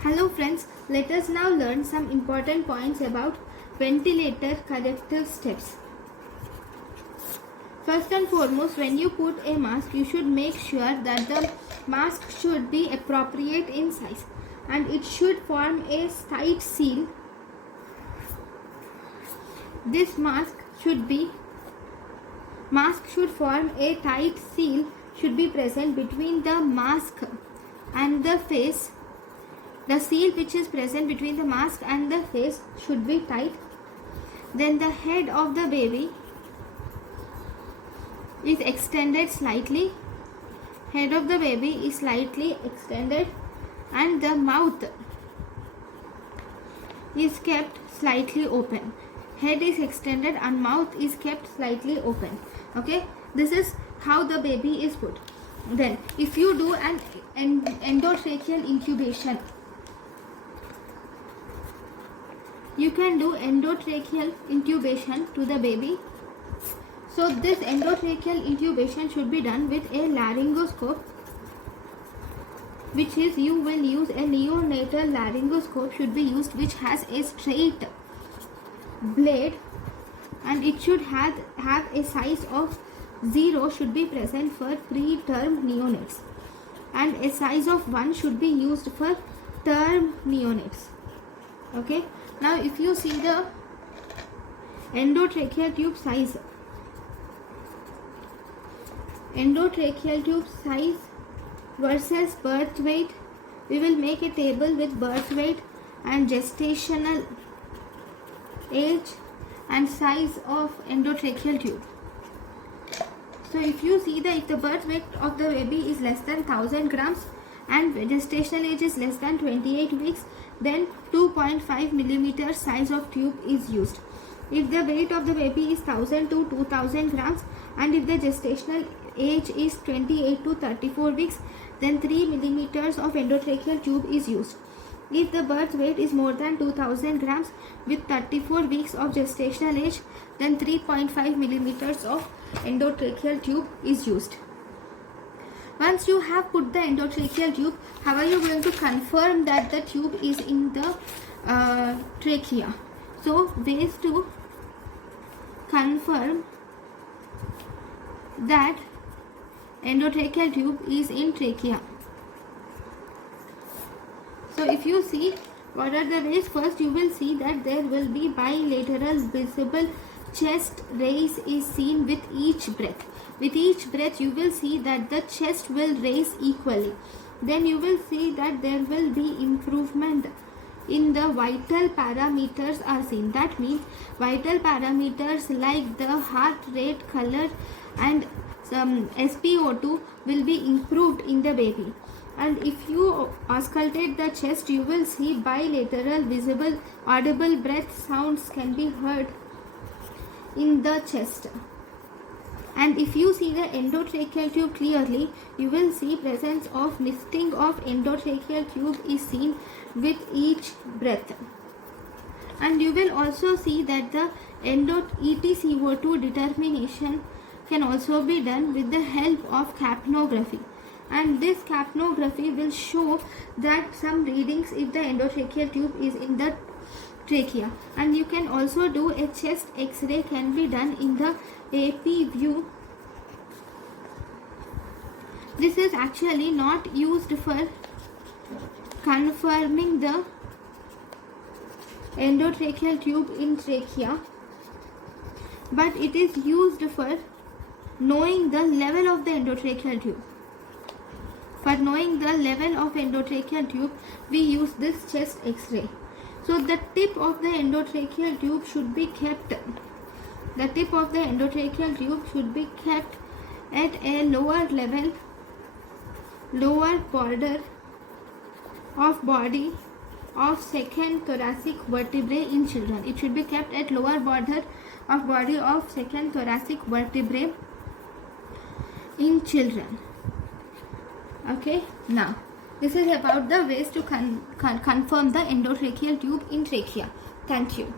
Hello friends, let us now learn some important points about ventilator corrective steps. First and foremost, when you put a mask, you should make sure that the mask should be appropriate in size and it should form a tight seal. This mask should form a tight seal, should be present between the mask and the face. The seal which is present between the mask and the face should be tight. Then the head of the baby is extended slightly. Head of the baby is slightly extended and the mouth is kept slightly open. Head is extended and mouth is kept slightly open. Okay, this is how the baby is put. Then if you do an endotracheal intubation, you can do endotracheal intubation to the baby. So this endotracheal intubation should be done with a laryngoscope, which is you will use a neonatal laryngoscope should be used, which has a straight blade and it should have a size of 0 should be present for preterm neonates and a size of 1 should be used for term neonates. Okay, now if you see the endotracheal tube size, versus birth weight, we will make a table with birth weight and gestational age and size of endotracheal tube. So if you see that if the birth weight of the baby is less than 1000 grams and gestational age is less than 28 weeks, then 2.5 millimeter size of tube is used. If the weight of the baby is 1000 to 2000 grams and if the gestational age is 28 to 34 weeks, then 3 millimeters of endotracheal tube is used. If the birth weight is more than 2000 grams with 34 weeks of gestational age, then 3.5 millimeters of endotracheal tube is used. Once you have put the endotracheal tube, how are you going to confirm that the tube is in the trachea? So ways to confirm that endotracheal tube is in trachea. So if you see what are the ways, first you will see that there will be bilateral visible chest raise is seen with each breath. With each breath you will see that the chest will raise equally. Then you will see that there will be improvement in the vital parameters are seen. That means vital parameters like the heart rate, color and some SpO2 will be improved in the baby. And if you auscultate the chest, you will see bilateral visible audible breath sounds can be heard in the chest. And if you see the endotracheal tube clearly, you will see presence of misting of endotracheal tube is seen with each breath. And you will also see that the EtCO2 determination can also be done with the help of capnography. And this capnography will show that some readings if the endotracheal tube is in the trachea. And you can also do a chest x-ray can be done in the AP view. This is actually not used for confirming the endotracheal tube in trachea, but it is used for knowing the level of the endotracheal tube. For knowing the level of endotracheal tube, we use this chest x-ray. So the tip of the endotracheal tube should be kept. The tip of the endotracheal tube should be kept at a lower level, lower border of body of second thoracic vertebrae in children. It should be kept at lower border of body of second thoracic vertebrae in children. Okay, now this is about the ways to confirm the endotracheal tube in trachea. Thank you.